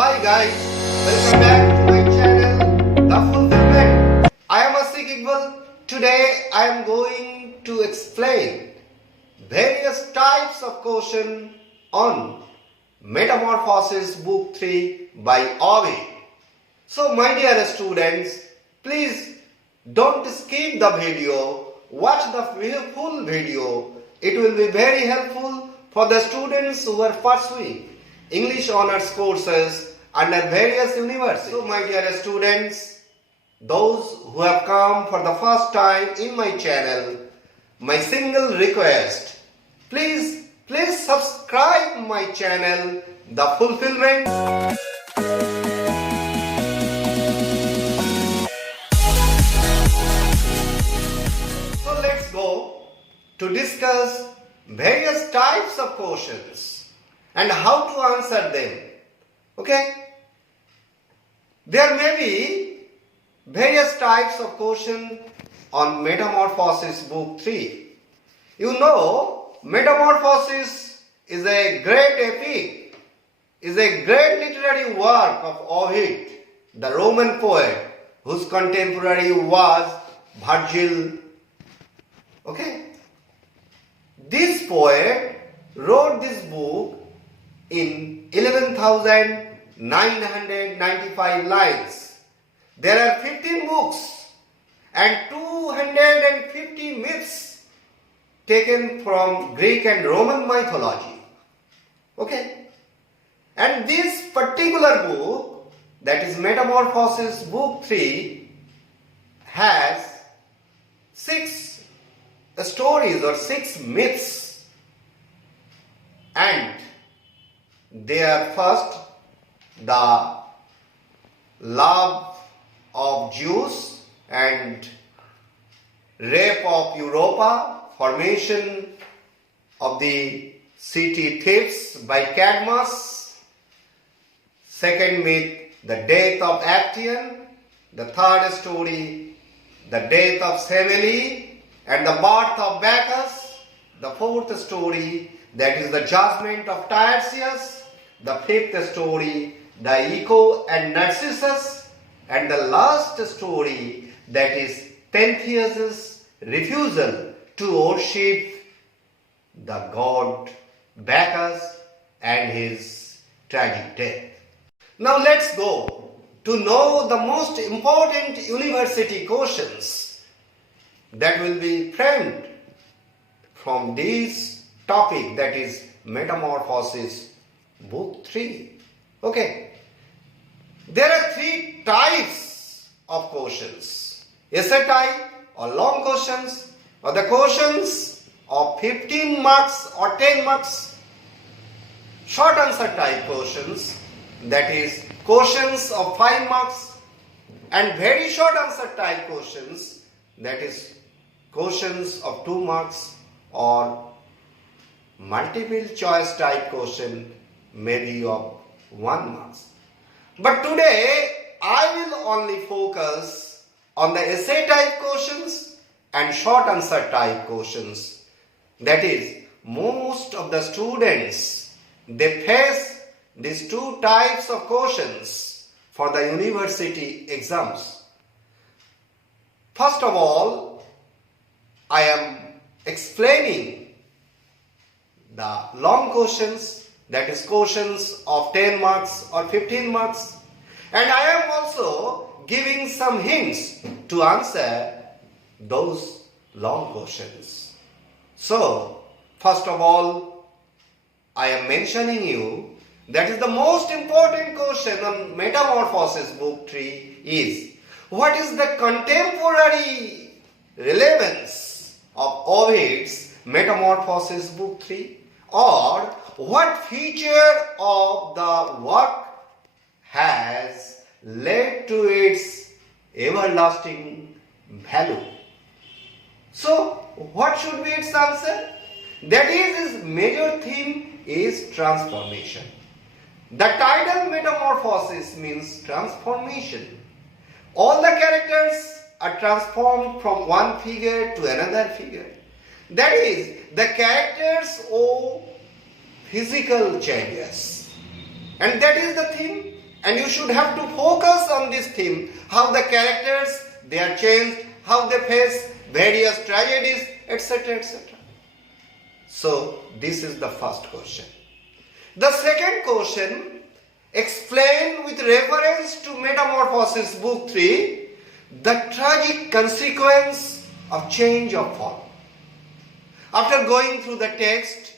Hi guys, welcome back to my channel, The Fulfilment. I am Asik Iqbal. Today I am going to explain various types of question on Metamorphoses Book 3 by Ovid. So my dear students, please don't skip the video, watch the full video. It will be very helpful for the students who are pursuing English honors courses under various universities. So my dear students, those who have come for the first time in my channel, my single request, please subscribe my channel, The Fulfilment. So let's go to discuss various types of questions and how to answer them. Okay? There may be various types of question on Metamorphoses Book 3. You know, Metamorphoses is a great epic, is a great literary work of Ovid, the Roman poet whose contemporary was Virgil. Okay? This poet wrote this book in 11,995 lines. There are 15 books and 250 myths taken from Greek and Roman mythology. Okay? And this particular book, that is Metamorphoses Book 3, has 6 stories or 6 myths, and they are first the love of Zeus and rape of Europa, formation of the city Thebes by Cadmus. Second myth, the death of Actaeon. The third story, the death of Semele and the birth of Beggars. The fourth story, that is the judgment of Tyson. The fifth story, the Echo and Narcissus. And the last story, that is Pentheus' refusal to worship the god Beggars and his tragic death. Now let's go to know the most important university questions that will be framed from this topic, that is Metamorphoses Book 3. Okay. There are 3 types of questions. Essay type or long questions, or the questions of 15 marks or 10 marks. Short answer type questions, that is questions of 5 marks, and very short answer type questions, that is questions of 2 marks, or multiple choice type question maybe of 1 mark. But today I will only focus on the essay type questions and short answer type questions. That is, most of the students, they face these 2 types of questions for the university exams. First of all, I am explaining the long questions, that is questions of 10 marks or 15 marks, and I am also giving some hints to answer those long questions. So, first of all, I am mentioning you that is the most important question on Metamorphoses Book 3 is, what is the contemporary relevance of Ovid's Metamorphoses Book 3? Or what feature of the work has led to its everlasting value? So, what should be its answer? That is, its major theme is transformation. The title Metamorphosis means transformation. All the characters are transformed from one figure to another figure. That is, the characters owe physical changes. And that is the theme. And you should have to focus on this theme, how the characters, they are changed, how they face various tragedies, etc., etc. So, this is the first question. The second question, explain with reference to Metamorphoses Book III, the tragic consequence of change of form. After going through the text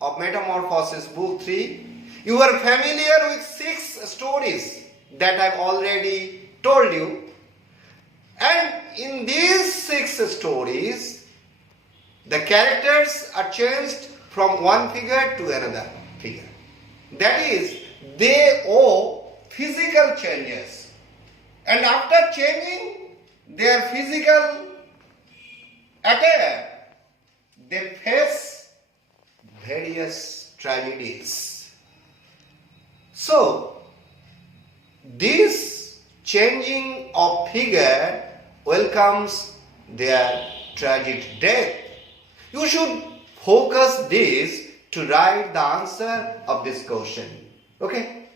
of Metamorphoses Book III, you are familiar with 6 stories that I've already told you. And in these 6 stories, the characters are changed from one figure to another figure. That is, they owe physical changes. And after changing their physical attire, they face various tragedies. So, this changing of figure welcomes their tragic death. You should focus this to write the answer of this question. Okay?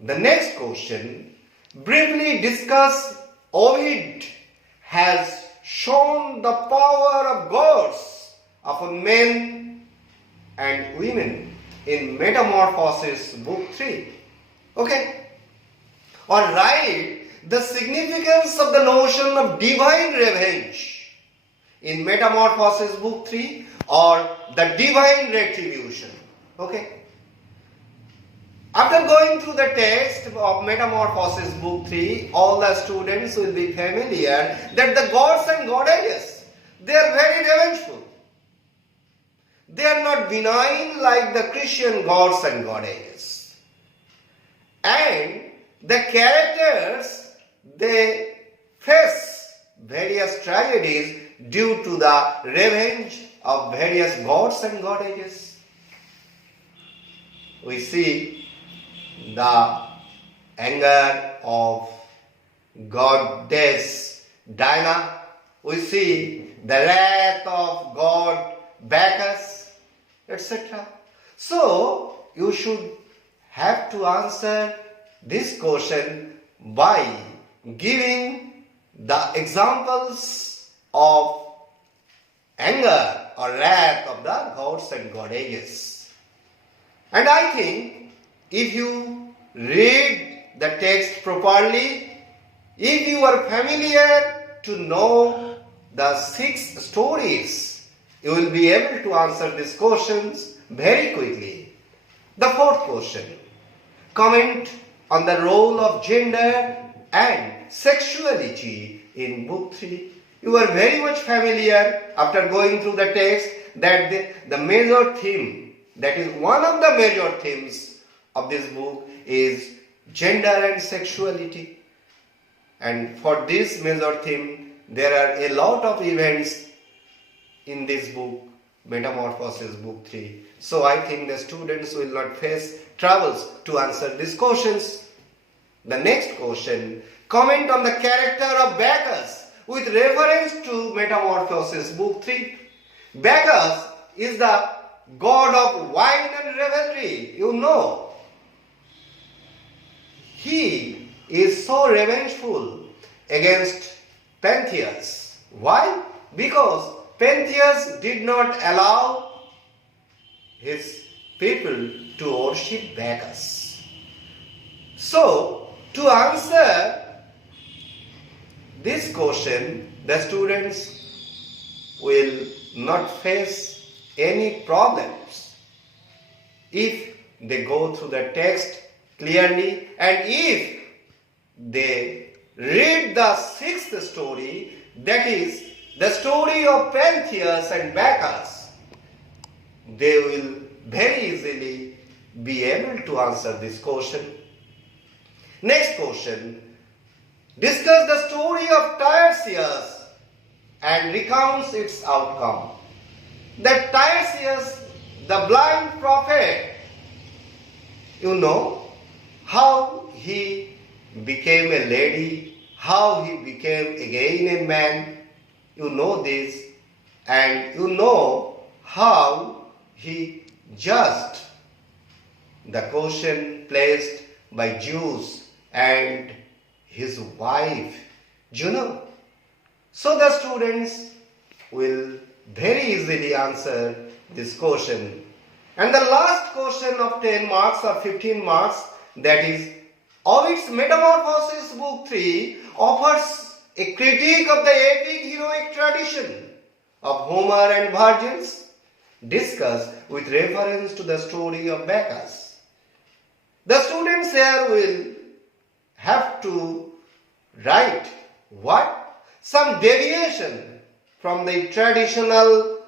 The next question, briefly discuss Ovid has shown the power of gods upon men and women in Metamorphoses Book III. Okay? Or write the significance of the notion of divine revenge in Metamorphoses Book III, or the divine retribution. Okay? After going through the text of Metamorphoses Book III, all the students will be familiar that the gods and goddesses, they are very revengeful. They are not benign like the Christian gods and goddesses. And the characters, they face various tragedies due to the revenge of various gods and goddesses. We see the anger of goddess Diana. We see the wrath of god Beggars, etc. So, you should have to answer this question by giving the examples of anger or wrath of the gods and goddesses. And I think if you read the text properly, if you are familiar to know the 6 stories, you will be able to answer these questions very quickly. The 4th question, comment on the role of gender and sexuality in Book 3. You are very much familiar after going through the text that the major theme, that is one of the major themes of this book, is gender and sexuality. And for this major theme, there are a lot of events in this book, Metamorphoses Book 3. So I think the students will not face troubles to answer these questions. The next question, comment on the character of Beggars with reference to Metamorphoses Book 3. Beggars is the god of wine and revelry, you know. He is so revengeful against Pentheus. Why? Because Pentheus did not allow his people to worship Beggars. So, to answer this question, the students will not face any problems if they go through the text clearly, and if they read the 6th story, that is the story of Pentheus and Beggars, they will very easily be able to answer this question. Next question, discuss the story of Tyson and recounts its outcome. That Tyson, the blind prophet, you know how he became a lady, how he became again a man. You know this, and you know how he judged the question placed by Zeus and his wife Juno? So the students will very easily answer this question. And the last question of 10 marks or 15 marks, that is Ovid's Metamorphoses Book III, offers a critique of the epic heroic tradition of Homer and Virgils, discussed with reference to the story of Beggars. The students here will have to write what? Some deviation from the traditional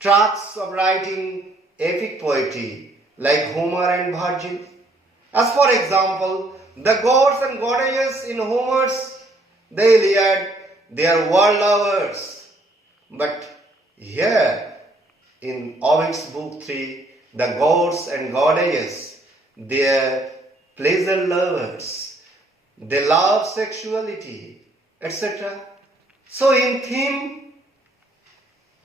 tracks of writing epic poetry like Homer and Virgil. As for example, the gods and goddesses in Homer's the Iliad, they are world lovers. But here in Ovid's Book 3, the gods and goddesses, they are pleasure lovers. They love sexuality, etc. So in theme,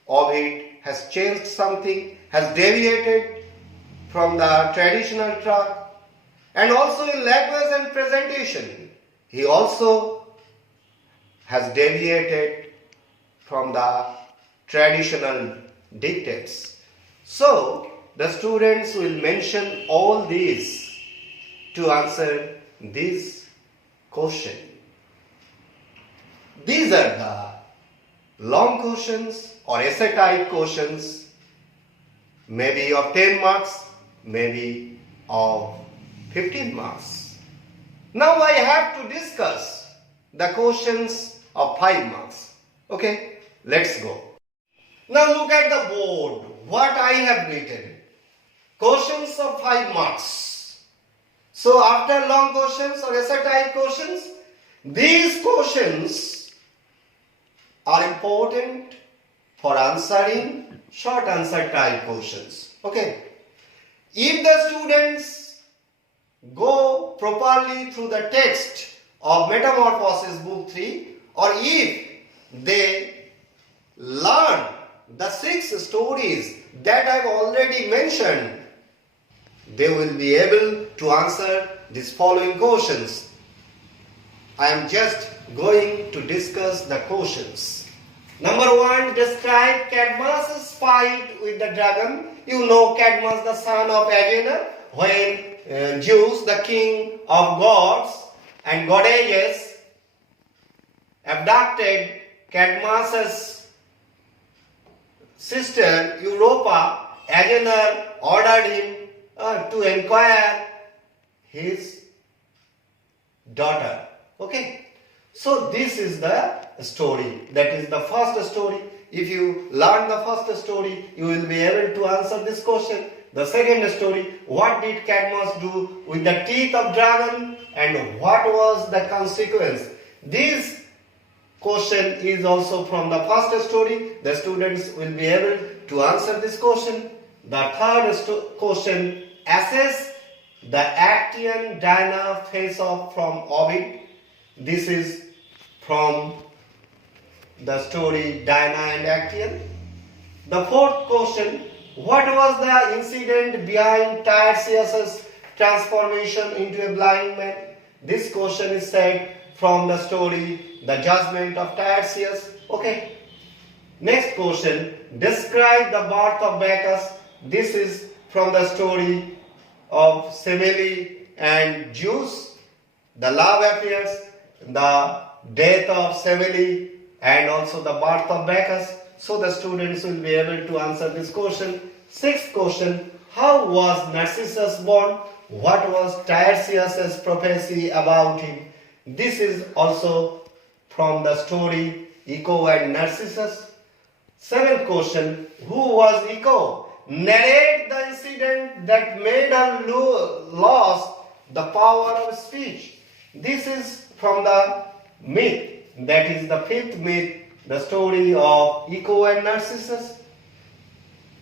Ovid has changed something, has deviated from the traditional track, and also in language and presentation, he also has deviated from the traditional dictates. So the students will mention all these to answer this question. These are the long questions or essay type questions, maybe of 10 marks, maybe of 15 marks. Now I have to discuss the questions of 5 marks. Okay, let's go. Now look at the board, what I have written. Questions of 5 marks. So after long questions or essay type questions, these questions are important for answering short answer type questions. Okay. If the students go properly through the text of Metamorphoses Book 3, or if they learn the 6 stories that I have already mentioned, they will be able to answer these following questions. I am just going to discuss the questions. Number 1, describe Cadmus's fight with the dragon. You know Cadmus, the son of Athena, when Zeus, the king of gods and goddesses, abducted Cadmus's sister Europa. Athena ordered him to inquire his daughter. Okay. So this is the story. That is the first story. If you learn the first story, you will be able to answer this question. The second story, what did Cadmus do with the teeth of dragon and what was the consequence? This question is also from the first story. The students will be able to answer this question. The third question, assess the Actaeon Dinah face-off from Ovid. This is from the story Dinah and Actaeon. The fourth question, what was the incident behind Tiresias' transformation into a blind man? This question is said from the story The Judgment of Tiresias. Okay. Next question, describe the birth of Beggars. This is from the story of Semele and Zeus, the love affairs, the death of Semele, and also the birth of Beggars. So the students will be able to answer this question. Sixth question, how was Narcissus born? What was Tiresias' prophecy about him? This is also from the story Echo and Narcissus. Seventh question, who was Echo? Narrate the incident that made her lose the power of speech. This is from the myth, that is the fifth myth, the story of Echo and Narcissus.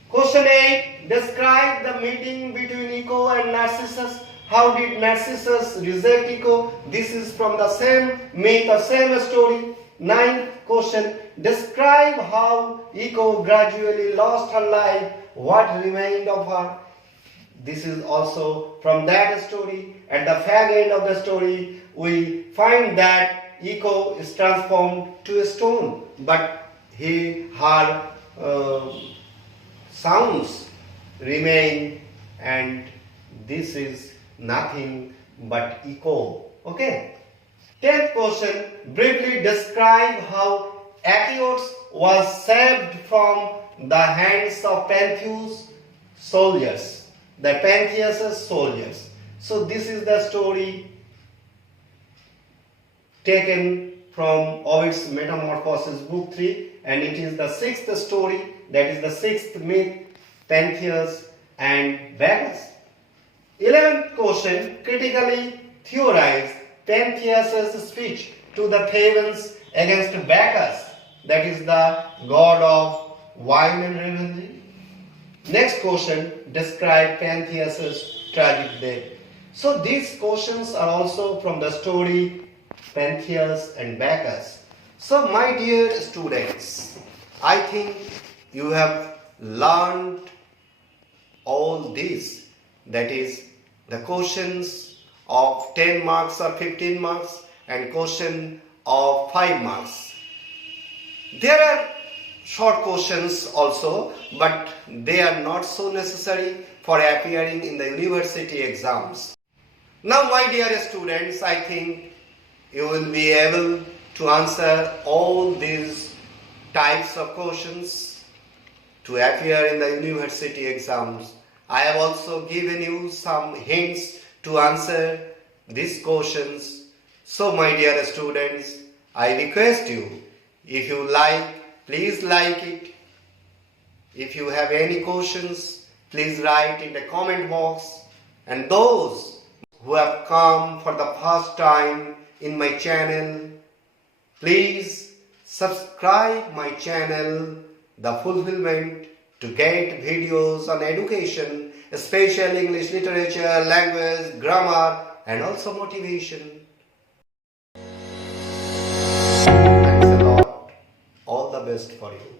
Question 8, describe the meeting between Echo and Narcissus. How did Narcissus reject Echo? This is from the same myth or same story. 9th question, describe how Echo gradually lost her life. What remained of her? This is also from that story. At the fag end of the story, we find that Echo is transformed to a stone, but her sounds remain, and this is nothing but echo. Okay. 10th question. Briefly describe how Achaeus was saved from the hands of Pentheus soldiers. The Pentheus soldiers. So this is the story taken from Ovid's Metamorphoses Book III, and it is the 6th story, that is the 6th myth, Pentheus and Beggars. 11th question. Critically theorize Pentheus' speech to the Thebans against Beggars, that is the god of wine and revelry. Next question. Describe Pentheus' tragic death. So these questions are also from the story Pentheus and Beggars. So my dear students, I think you have learned all this, that is the questions of 10 marks or 15 marks and question of 5 marks. There are short questions also, but they are not so necessary for appearing in the university exams. Now my dear students, I think you will be able to answer all these types of questions to appear in the university exams. I have also given you some hints to answer these questions. So my dear students, I request you, if you like, please like it. If you have any questions, please write in the comment box. And those who have come for the first time in my channel, please subscribe my channel, The Fulfilment, to get videos on education, especially English literature, language, grammar, and also motivation. Thanks a lot. All the best for you.